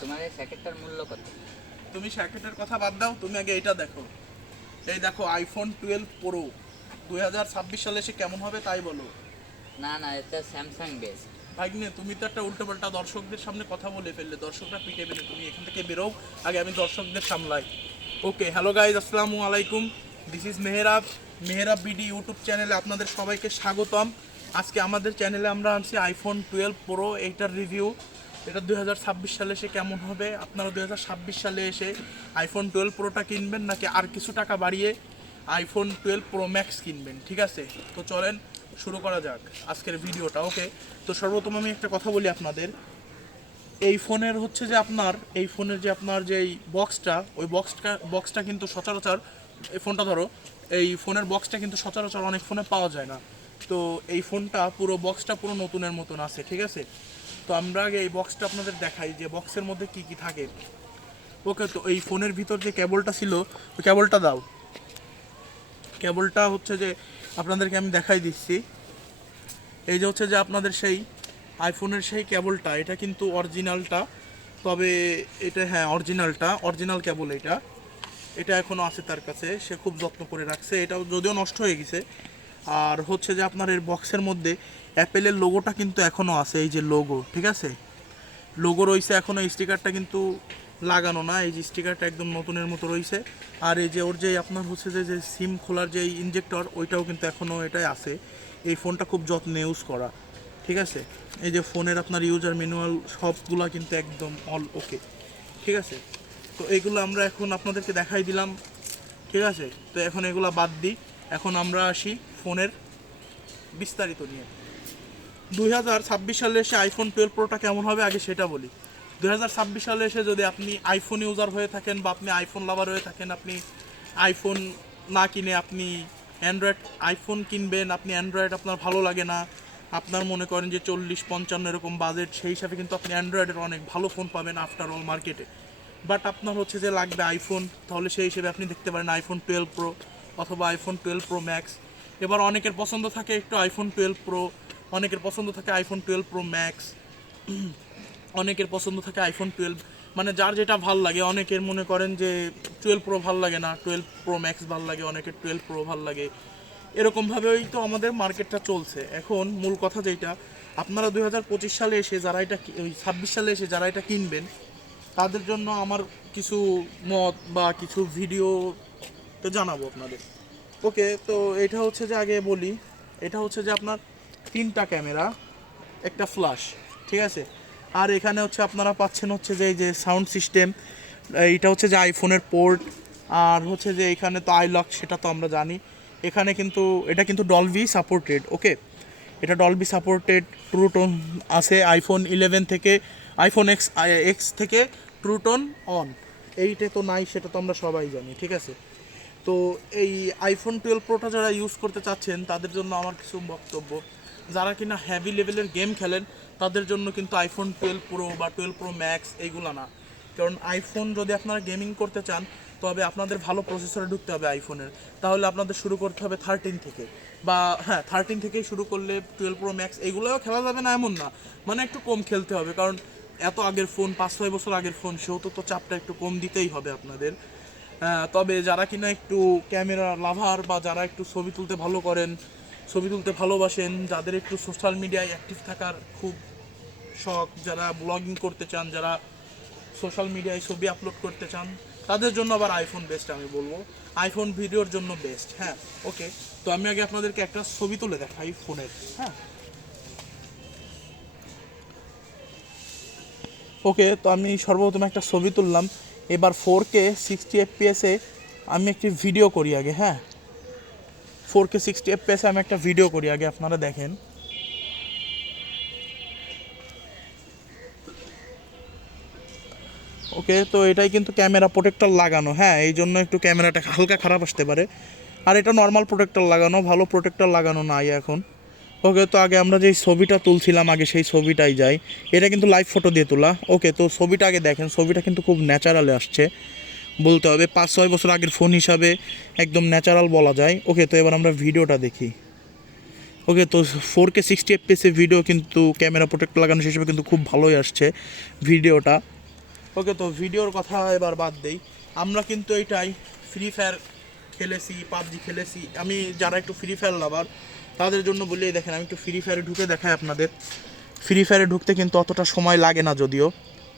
তোমার এই স্যাকেটটার মূল্য কত? তুমি স্যাকেটের কথা বাদ দাও, তুমি আগে এটা দেখো। এই দেখো আইফোন 12 প্রো 2026 সালে এসে কেমন হবে তাই বলো। না না, এটা স্যামসাং বেস্ট। ভাগ্নে, তুমি তো একটা উল্টোপাল্টা দর্শকদের সামনে কথা বলে ফেললে, দর্শকরা পিটে পেলে। তুমি এখান থেকে বেরো, আগে আমি দর্শকদের সামলাই। ওকে, হ্যালো গাইজ, আসসালামু আলাইকুম। This is Mehrab BD YouTube চ্যানেলে আপনাদের সবাইকে স্বাগতম। আজকে আমাদের চ্যানেলে আমরা আনছি আইফোন 12 প্রো, এইটার রিভিউ। এটা 2026 সালে এসে কেমন হবে। আপনারা 2026 সালে এসে আইফোন 12 প্রোটা কিনবেন নাকি আর কিছু টাকা বাড়িয়ে আইফোন 12 প্রো ম্যাক্স কিনবেন, ঠিক আছে? তো চলেন শুরু করা যাক আজকের ভিডিওটা। ওকে, তো সর্বপ্রথম আমি একটা কথা বলি আপনাদের। এই ফোনের হচ্ছে যে এই ফোনের যে আপনার যে এই বক্সটা, ওই বক্সটা কিন্তু সচরাচর, এই ফোনটা ধরো, এই ফোনের বক্সটা কিন্তু সচরাচর অনেক ফোনে পাওয়া যায় না। তো এই ফোনটা পুরো বক্সটা পুরো নতুনের মতন আছে, ঠিক আছে? তো আমরা আগে এই বক্সটা আপনাদের দেখাই যে বক্সের মধ্যে কি কি থাকে। ওকে, তো এই ফোনের ভিতর যে কেবলটা ছিল, ওই কেবলটা দাও। কেবলটা হচ্ছে যে আপনাদেরকে আমি দেখাই দিচ্ছি। এই যে হচ্ছে যে আপনাদের সেই আইফোনের সেই কেবলটা, এটা কিন্তু অরিজিনালটা। তবে এটা, হ্যাঁ, অরিজিনাল কেবল। এটা এখনও আছে তার কাছে, সে খুব যত্ন করে রাখছে। এটাও যদিও নষ্ট হয়ে গেছে। আর হচ্ছে যে আপনার এর বক্সের মধ্যে অ্যাপেলের লোগোটা কিন্তু এখনও আছে, এই যে লোগো, ঠিক আছে? লোগো রয়েছে এখনও, স্টিকারটা কিন্তু লাগানো না। এই যে স্টিকারটা একদম নতুনের মতো রয়েছে। আর এই যে ওর যে আপনার হচ্ছে যে সিম খোলার যে ইনজেক্টর, ওইটাও কিন্তু এখনও এটাই আছে। এই ফোনটা খুব যত্নে ইউজ করা, ঠিক আছে? এই যে ফোনের আপনার ইউজার ম্যানুয়াল সবগুলা কিন্তু একদম অল ওকে, ঠিক আছে? তো এইগুলো আমরা এখন আপনাদেরকে দেখাই দিলাম, ঠিক আছে? তো এখন এগুলা বাদ দিই, এখন আমরা আসি ফোনের বিস্তারিত নিয়ে। 2026 সালে এসে আইফোন 12 প্রোটা কেমন হবে আগে সেটা বলি। 2026 সালে এসে যদি আপনি আইফোন ইউজার হয়ে থাকেন বা আপনি আইফোন লাভার হয়ে থাকেন, আপনি আইফোন না কিনে আপনি অ্যান্ড্রয়েড আইফোন কিনবেন, আপনি অ্যান্ড্রয়েড আপনার ভালো লাগে না, আপনার মনে করেন যে 40-55 এরকম বাজেট, সেই হিসাবে কিন্তু আপনি অ্যান্ড্রয়েডের অনেক ভালো ফোন পাবেন আফটার অল মার্কেটে। বাট আপনার হচ্ছে যে লাগবে আইফোন, তাহলে সেই হিসেবে আপনি দেখতে পারেন আইফোন 12 প্রো অথবা আইফোন 12 প্রো ম্যাক্স। এবার অনেকের পছন্দ থাকে একটু আইফোন 12 প্রো, অনেকের পছন্দ থাকে আইফোন 12 প্রো ম্যাক্স, অনেকের পছন্দ থাকে আইফোন 12, মানে যার যেটা ভাল লাগে। অনেকের মনে করেন যে 12 প্রো ভাল লাগে না, 12 প্রো ম্যাক্স ভাল লাগে, অনেকের 12 প্রো ভাল লাগে। এরকমভাবেই তো আমাদের মার্কেটটা চলছে। এখন মূল কথা যেটা, আপনারা 2025 সালে এসে যারা এটা ওই 26 সালে এসে যারা এটা কিনবেন, তাদের জন্য আমার কিছু মত বা কিছু ভিডিও তো জানাবো আপনাদের। ওকে, তো এটা হচ্ছে যে আগে বলি, এটা হচ্ছে যে আপনার 3টা ক্যামেরা, একটা ফ্ল্যাশ, ঠিক আছে? আর এখানে হচ্ছে আপনারা পাচ্ছেন হচ্ছে যে এই যে সাউন্ড সিস্টেম, এইটা হচ্ছে যে আইফোনের পোর্ট। আর হচ্ছে যে এখানে তো আইলক, সেটা তো আমরা জানি। এখানে কিন্তু এটা কিন্তু ডলবি সাপোর্টেড, ওকে? এটা ডলবি সাপোর্টেড, ট্রুটোন আছে আইফোন 11 থেকে, আইফোন এক্স থেকে ট্রুটোন অন। এইটা তো নাই, সেটা তো আমরা সবাই জানি, ঠিক আছে? তো এই আইফোন 12 প্রোটা যারা ইউজ করতে চাচ্ছেন তাদের জন্য আমার কিছু বক্তব্য। যারা কিনা হেভি লেভেলের গেম খেলেন তাদের জন্য কিন্তু আইফোন 12 প্রো বা 12 প্রো ম্যাক্স এইগুলো না। কারণ আইফোন যদি আপনারা গেমিং করতে চান, তবে আপনাদের ভালো প্রসেসরে ঢুকতে হবে আইফোনের। তাহলে আপনাদের শুরু করতে হবে 13 থেকে, বা হ্যাঁ 13 থেকেই শুরু করলে 12 প্রো ম্যাক্স এগুলোও খেলা যাবে না এমন না, মানে একটু কম খেলতে হবে। কারণ এত আগের ফোন, 5-6 বছর আগের ফোন, সেহেতু তো চাপটা একটু কম দিতেই হবে আপনাদের। তবে যারা কিনা একটু ক্যামেরা লাভার বা যারা একটু ছবি তুলতে ভালো করেন, ছবি তুলতে ভালোবাসেন, যাদের একটু সোশ্যাল মিডিয়ায় অ্যাক্টিভ থাকার খুব শখ, যারা ব্লগিং করতে চান, যারা সোশ্যাল মিডিয়ায় ছবি আপলোড করতে চান, তাদের জন্য আবার আইফোন বেস্ট আমি বলবো। আইফোন ভিডিওর জন্য বেস্ট, হ্যাঁ। ওকে, তো আমি আগে আপনাদেরকে একটা ছবি তুলে দেখাই ফোনের, হ্যাঁ। ওকে, তো আমি সর্বপ্রথম একটা ছবি তুললাম। এবার 4K 60 FPS আমি একটি ভিডিও করি আগে, হ্যাঁ। 4K 60 FPS আমি একটা ভিডিও করি আগে, আপনারা দেখেন। ওকে, তো এটাই কিন্তু ক্যামেরা প্রোটেক্টর লাগানো, হ্যাঁ, এই জন্য একটু ক্যামেরাটা হালকা খারাপ আসতে পারে। আর এটা নর্মাল প্রোটেক্টর লাগানো, ভালো প্রোটেক্টর লাগানো নাই এখন। ওকে, তো আগে আমরা যেই ছবিটা তুলছিলাম আগে সেই ছবিটাই যাই। এটা কিন্তু লাইভ ফটো দিয়ে তোলা। ওকে, তো ছবিটা আগে দেখেন, ছবিটা কিন্তু খুব ন্যাচারালে আসছে বলতে হবে। 5-6 বছর আগের ফোন হিসাবে একদম ন্যাচারাল বলা যায়। ওকে, তো এবার আমরা ভিডিওটা দেখি। ওকে, তো 4K 60 FPS ভিডিও কিন্তু ক্যামেরা প্রোটেক্ট লাগানো হিসেবে কিন্তু খুব ভালোই আসছে ভিডিওটা। ওকে, তো ভিডিওর কথা এবার বাদ দেই। আমরা কিন্তু এটাই ফ্রি ফায়ার খেলেছি, পাবজি খেলেছি। আমি যারা একটু ফ্রি ফায়ার লাভার তাদের জন্য বলেই দেখেন, আমি একটু ফ্রি ফায়ারে ঢুকে দেখাই আপনাদের। ফ্রি ফায়ারে ঢুকতে কিন্তু অতটা সময় লাগে না, যদিও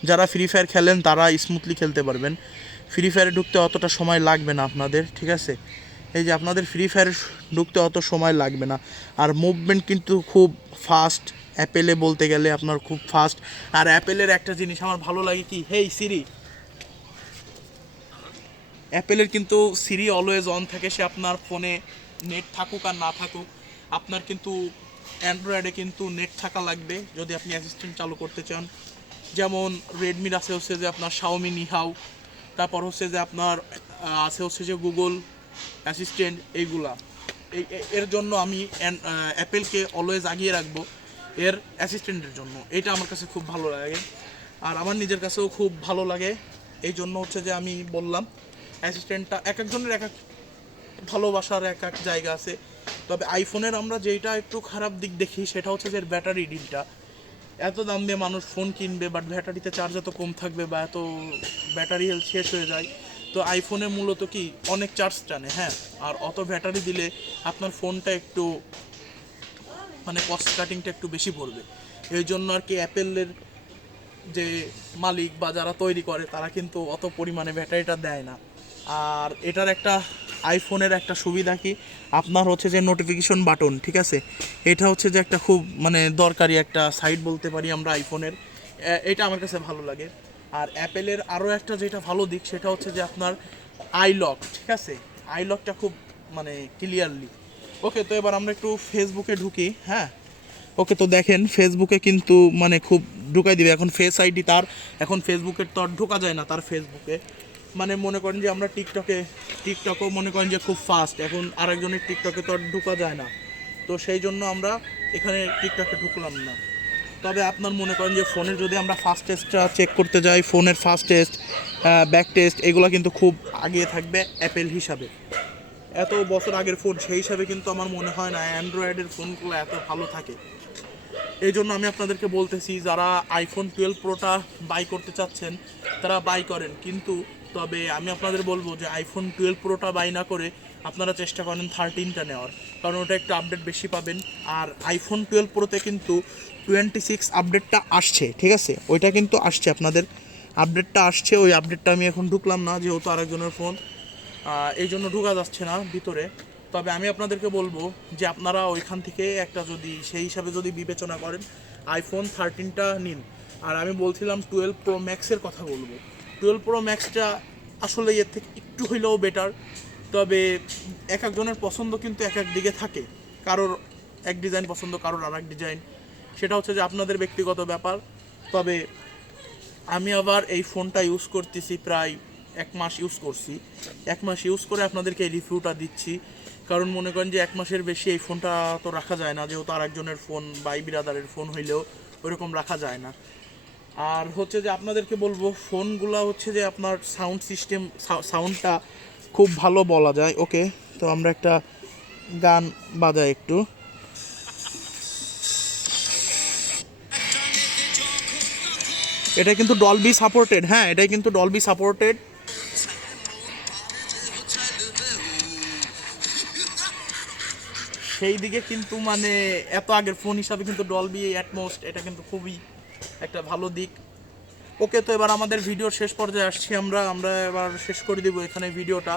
যারা ফ্রি ফায়ার খেলেন তারা স্মুথলি খেলতে পারবেন। ফ্রি ফায়ারে ঢুকতে অতটা সময় লাগবে না আপনাদের, ঠিক আছে? এই যে আপনাদের ফ্রি ফায়ারে ঢুকতে অত সময় লাগবে না। আর মুভমেন্ট কিন্তু খুব ফাস্ট, অ্যাপেলে বলতে গেলে আপনার খুব ফাস্ট। আর অ্যাপেলের একটা জিনিস আমার ভালো লাগে কি, হেই সিরি, অ্যাপেলের কিন্তু সিরি অলওয়েজ অন থাকে। সে আপনার ফোনে নেট থাকুক আর না থাকুক, আপনার কিন্তু অ্যান্ড্রয়েডে কিন্তু নেট থাকা লাগবে যদি আপনি অ্যাসিস্ট্যান্ট চালু করতে চান। যেমন রেডমির আছে হচ্ছে যে আপনার শাওমি নিহাও, তারপর হচ্ছে যে আপনার আছে হচ্ছে যে গুগল অ্যাসিস্ট্যান্ট, এইগুলা। এর জন্য আমি অ্যাপেলকে অলওয়েজ আগিয়ে রাখবো এর অ্যাসিস্ট্যান্টের জন্য। এটা আমার কাছে খুব ভালো লাগে, আর আমার নিজের কাছেও খুব ভালো লাগে। এই জন্য হচ্ছে যে আমি বললাম অ্যাসিস্ট্যান্টটা এক একজনের এক এক ভালোবাসার এক এক জায়গা আছে। তবে আইফোনের আমরা যেটা একটু খারাপ দিক দেখি সেটা হচ্ছে যে ব্যাটারি ডিলটা। এত দাম দিয়ে মানুষ ফোন কিনবে, বাট ব্যাটারিতে চার্জ এত কম থাকবে বা এত ব্যাটারি হেলথ শেষ হয়ে যায়। তো আইফোনে মূলত কি অনেক চার্জ টানে, হ্যাঁ, আর অত ব্যাটারি দিলে আপনার ফোনটা একটু মানে কস্ট কাটিংটা একটু বেশি পড়বে। এই জন্য আর কি অ্যাপেলের যে মালিক বা যারা তৈরি করে তারা কিন্তু অত পরিমাণে ব্যাটারিটা দেয় না। আর এটার একটা আইফোনের একটা সুবিধা কি, আপনার হচ্ছে যে নোটিফিকেশন বাটন, ঠিক আছে, এটা হচ্ছে যে একটা খুব মানে দরকারি একটা সাইট বলতে পারি আমরা আইফোনের। এটা আমার কাছে ভালো লাগে। আর অ্যাপেলের আরও একটা যেটা ভালো দিক সেটা হচ্ছে যে আপনার আইলক, ঠিক আছে, আইলকটা খুব মানে ক্লিয়ারলি। ওকে, তো এবার আমরা একটু ফেসবুকে ঢুকি। হ্যাঁ, ওকে, তো দেখেন ফেসবুকে কিন্তু মানে খুব ঢুকাই দিবে এখন ফেস আইডি তার। এখন ফেসবুকের তো আর ঢোকা যায় না তার ফেসবুকে। মানে মনে করেন যে আমরা টিকটকও মনে করেন যে খুব ফাস্ট, এখন আরেকজনের টিকটকে তো আর ঢোকা যায় না। তো সেই জন্য আমরা এখানে টিকটকে ঢুকলাম না। তবে আপনার মনে করেন যে ফোনের যদি আমরা ফাস্ট টেস্টটা চেক করতে যাই, ফোনের ফাস্ট টেস্ট, ব্যাক টেস্ট, এগুলো কিন্তু খুব আগিয়ে থাকবে অ্যাপেল হিসাবে। এত বছর আগের ফোন, সেই হিসাবে কিন্তু আমার মনে হয় না অ্যান্ড্রয়েডের ফোনগুলো এত ভালো থাকে। এই জন্য আমি আপনাদেরকে বলতেছি, যারা আইফোন 12 প্রোটা বাই করতে চাচ্ছেন তারা বাই করেন, কিন্তু তবে আমি আপনাদের বলবো যে আইফোন 12 প্রোটা বাই না করে আপনারা চেষ্টা করেন 13টা নেওয়ার, কারণ ওটা একটু আপডেট বেশি পাবেন। আর আইফোন 12 প্রোতে কিন্তু 26 আপডেটটা আসছে, ঠিক আছে, ওইটা কিন্তু আসছে, আপনাদের আপডেটটা আসছে। ওই আপডেটটা আমি এখন ঢুকলাম না যেহেতু আরেকজনের ফোন, এই জন্য ঢোকা যাচ্ছে না ভিতরে। তবে আমি আপনাদেরকে বলবো যে আপনারা ওইখান থেকে একটা যদি সেই হিসাবে যদি বিবেচনা করেন আইফোন 13টা নিন। আর আমি বলছিলাম 12 প্রো ম্যাক্সের কথা বলবো। 12 প্রো ম্যাক্সটা আসলে এর থেকে একটু হইলেও বেটার। তবে এক একজনের পছন্দ কিন্তু এক এক দিকে থাকে, কারোর এক ডিজাইন পছন্দ, কারোর আর এক ডিজাইন, সেটা হচ্ছে যে আপনাদের ব্যক্তিগত ব্যাপার। তবে আমি আবার এই ফোনটা ইউজ করতেছি প্রায় 1 মাস ইউজ করছি। 1 মাস ইউজ করে আপনাদেরকে এই রিভিউটা দিচ্ছি, কারণ মনে করেন যে 1 মাসের বেশি এই ফোনটা তো রাখা যায় না, যেহেতু আরেকজনের ফোন বাই বিরাদারের ফোন হইলেও ওইরকম রাখা যায় না। আর হচ্ছে যে আপনাদেরকে বলবো ফোনগুলো হচ্ছে যে আপনার সাউন্ড সিস্টেম, সাউন্ডটা খুব ভালো বলা যায়। ওকে, তো আমরা একটা গান বাজাই একটু। এটা কিন্তু ডলবি সাপোর্টেড, হ্যাঁ, এটাই কিন্তু ডলবি সাপোর্টেড। সেই দিকে কিন্তু মানে এত আগের ফোন হিসাবে কিন্তু ডলবি অ্যাটমোস এটা কিন্তু খুবই একটা ভালো দিক। ওকে, তো এবার আমাদের ভিডিওর শেষ পর্যায়ে আসছি আমরা এবার শেষ করে দিব এখানে ভিডিওটা।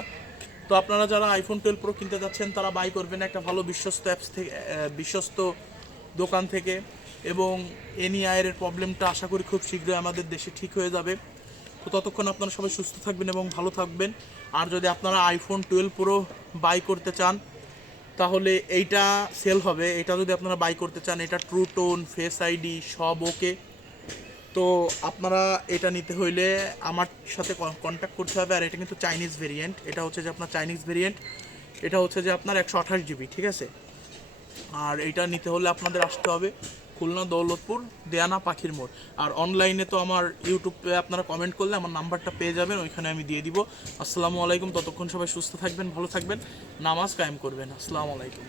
তো আপনারা যারা আইফোন 12 প্রো কিনতে যাচ্ছেন তারা বাই করবেন একটা ভালো বিশ্বস্ত অ্যাপস থেকে, বিশ্বস্ত দোকান থেকে। এবং এনইআইয়ের প্রবলেমটা আশা করি খুব শীঘ্রই আমাদের দেশে ঠিক হয়ে যাবে। তো ততক্ষণ আপনারা সবাই সুস্থ থাকবেন এবং ভালো থাকবেন। আর যদি আপনারা আইফোন 12 প্রো বাই করতে চান তাহলে এইটা সেল হবে। এটা যদি আপনারা বাই করতে চান, এটা ট্রু টোন, ফেস আইডি সব ওকে। তো আপনারা এটা নিতে হইলে আমার সাথে কন্ট্যাক্ট করতে হবে। আর এটা কিন্তু চাইনিজ ভেরিয়েন্ট, এটা হচ্ছে যে আপনার চাইনিজ ভেরিয়েন্ট, এটা হচ্ছে যে আপনার 128 জিবি, ঠিক আছে। আর এইটা নিতে হলে আপনাদের আসতে হবে খুলনা দৌলতপুর দেয়ানা পাখির মোড়। আর অনলাইনে তো আমার ইউটিউবে আপনারা কমেন্ট করলে আমার নাম্বারটা পেয়ে যাবেন, ওইখানে আমি দিয়ে দিব। আসসালামু আলাইকুম, ততক্ষণ সবাই সুস্থ থাকবেন, ভালো থাকবেন, নামাজ কায়েম করবেন। আসসালামু আলাইকুম।